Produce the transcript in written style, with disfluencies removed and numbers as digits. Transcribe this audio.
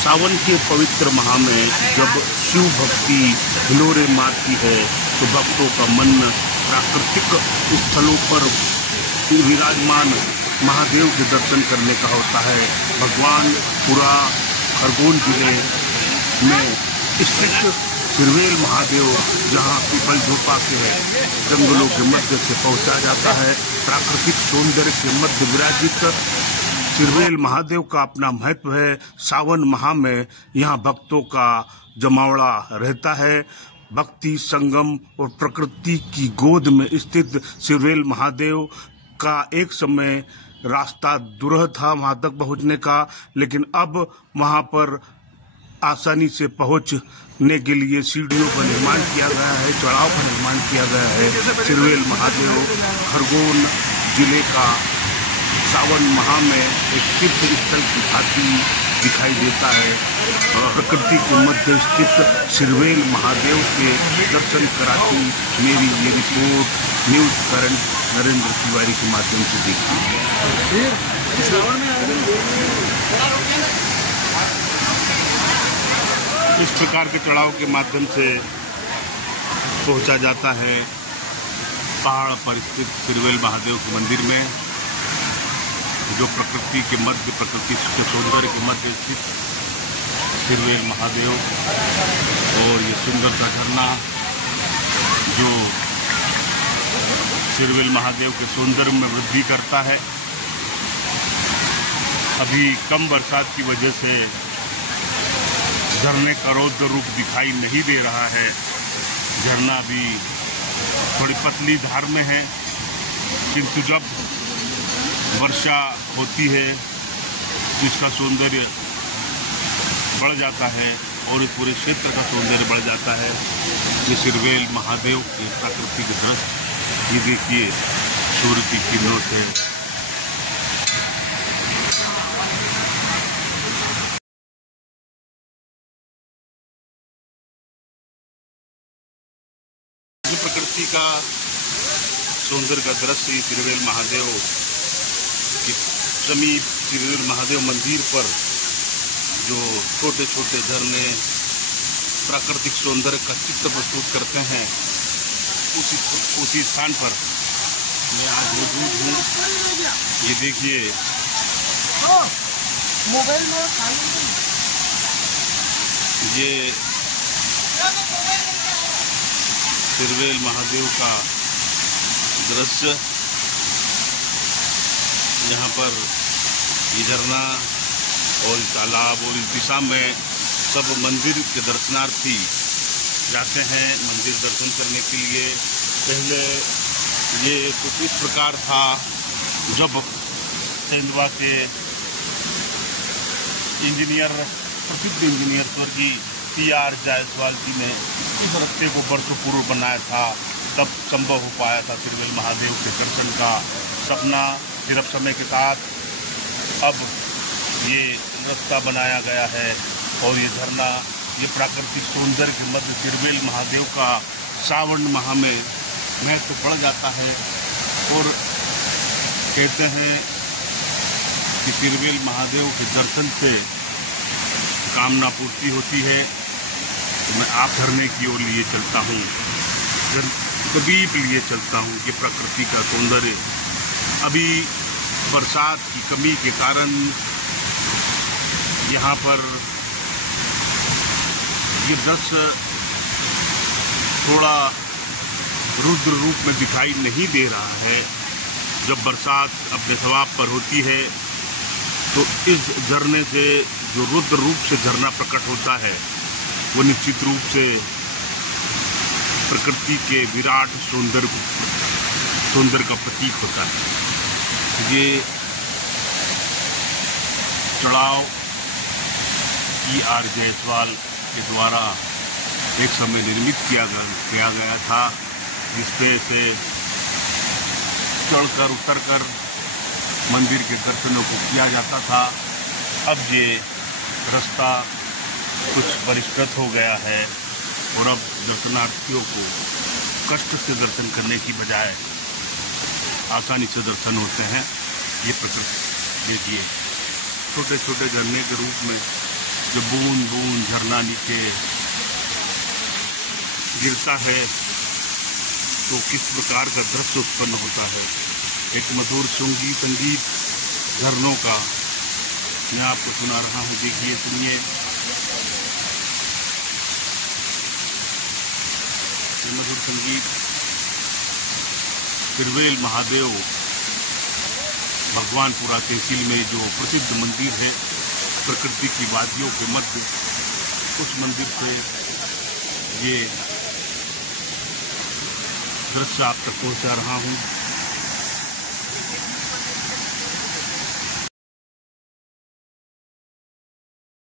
सावन के पवित्र माह में जब शिव भक्ति हिलोरे मारती है तो भक्तों का मन प्राकृतिक स्थलों पर विराजमान महादेव के दर्शन करने का होता है। भगवान पूरा खरगोन जिले में स्थित सिरवेल महादेव, जहां पीपल झोपा के जंगलों के मध्य से पहुंचा जाता है, प्राकृतिक सौंदर्य के मध्य विराजित सिरवेल महादेव का अपना महत्व है। सावन माह में यहाँ भक्तों का जमावड़ा रहता है। भक्ति संगम और प्रकृति की गोद में स्थित सिरवेल महादेव का एक समय रास्ता दुरह था वहां तक पहुंचने का, लेकिन अब वहां पर आसानी से पहुंचने के लिए सीढ़ियों का निर्माण किया गया है, चढ़ाव का निर्माण किया गया है। सिरवेल महादेव खरगोन जिले का सावन माह में एक तीर्थ स्थल की भांति दिखाई देता है। प्रकृति के मध्य स्थित सिरवेल महादेव के दर्शन कराती मेरी ये report news current Narendra Tiwari के माध्यम से देखी। इस प्रकार के चढ़ाव के माध्यम से पहुंचा जाता है पहाड़ पर स्थित सिरवेल महादेव के मंदिर में, जो प्रकृति के मध्य, प्रकृति के सौंदर्य के मध्य स्थित सिरवेल महादेव। और ये सुंदर सा झरना जो सिरवेल महादेव के सौंदर्य में वृद्धि करता है। अभी कम बरसात की वजह से झरने का रौद्र रूप दिखाई नहीं दे रहा है। झरना भी थोड़ी पतली धार में है, किंतु जब वर्षा होती है तो इसका सौंदर्य बढ़ जाता है और इस पूरे क्षेत्र का सौंदर्य बढ़ जाता है। ये सिरवेल महादेव के प्राकृतिक दृश्य, ये देखिए सूर्य की किरणों से प्रकृति का सौंदर्य का दृश्य सिरवेल महादेव के समीप सिरवेल महादेव मंदिर पर जो छोटे छोटे झरने प्राकृतिक सौंदर्य का चित्र प्रस्तुत करते हैं, उसी स्थान पर मैं आज मौजूद हूँ। ये देखिए ये सिरवेल महादेव का दृश्य, यहाँ पर ये झरना और तालाब और इस दिशा में सब मंदिर के दर्शनार्थी जाते हैं मंदिर दर्शन करने के लिए। पहले ये कुछ इस प्रकार था, जब सेंधवा के इंजीनियर, प्रसिद्ध इंजीनियर स्वर्गीय P.R. जायसवाल जी ने इस रास्ते को वर्षों पूर्व बनाया था, तब संभव हो पाया था सिरवेल महादेव के दर्शन का सपना। फिर अब समय के साथ अब ये रास्ता बनाया गया है और ये झरना, ये प्राकृतिक सौंदर्य के मध्य सिरवेल महादेव का सावन माह में महत्व बढ़ जाता है। और कहते हैं कि सिरवेल महादेव के दर्शन से कामना पूर्ति होती है। तो मैं आप झरने की ओर लिए चलता हूँ, कबीब लिए चलता हूँ। ये प्रकृति का सौंदर्य अभी बरसात की कमी के कारण यहाँ पर ये दृश्य थोड़ा रुद्र रूप में दिखाई नहीं दे रहा है। जब बरसात अपने सवाब पर होती है तो इस झरने से जो रुद्र रूप से झरना प्रकट होता है वो निश्चित रूप से प्रकृति के विराट सौंदर्य का प्रतीक होता है। ये चढ़ाव P.R. जायसवाल के द्वारा एक समय निर्मित किया गया था, जिसपे से चढ़कर उतरकर मंदिर के दर्शनों को किया जाता था। अब ये रास्ता कुछ परिष्कृत हो गया है और अब दर्शनार्थियों को कष्ट से दर्शन करने की बजाय आसानी से दर्शन होते हैं। ये प्रकृति देखिए छोटे छोटे झरने के रूप में जब बूंद बूंद झरना नीचे गिरता है तो किस प्रकार का दृश्य उत्पन्न होता है। एक मधुर संगीत झरनों का मैं आपको सुना रहा हूँ। देखिए, सुनिए। मधुर संगीत तिरवेल महादेव भगवानपुरा तहसील में जो प्रसिद्ध मंदिर है प्रकृति की वादियों के मध्य, उस मंदिर से ये दृश्य आप तक पहुंचा रहा हूं।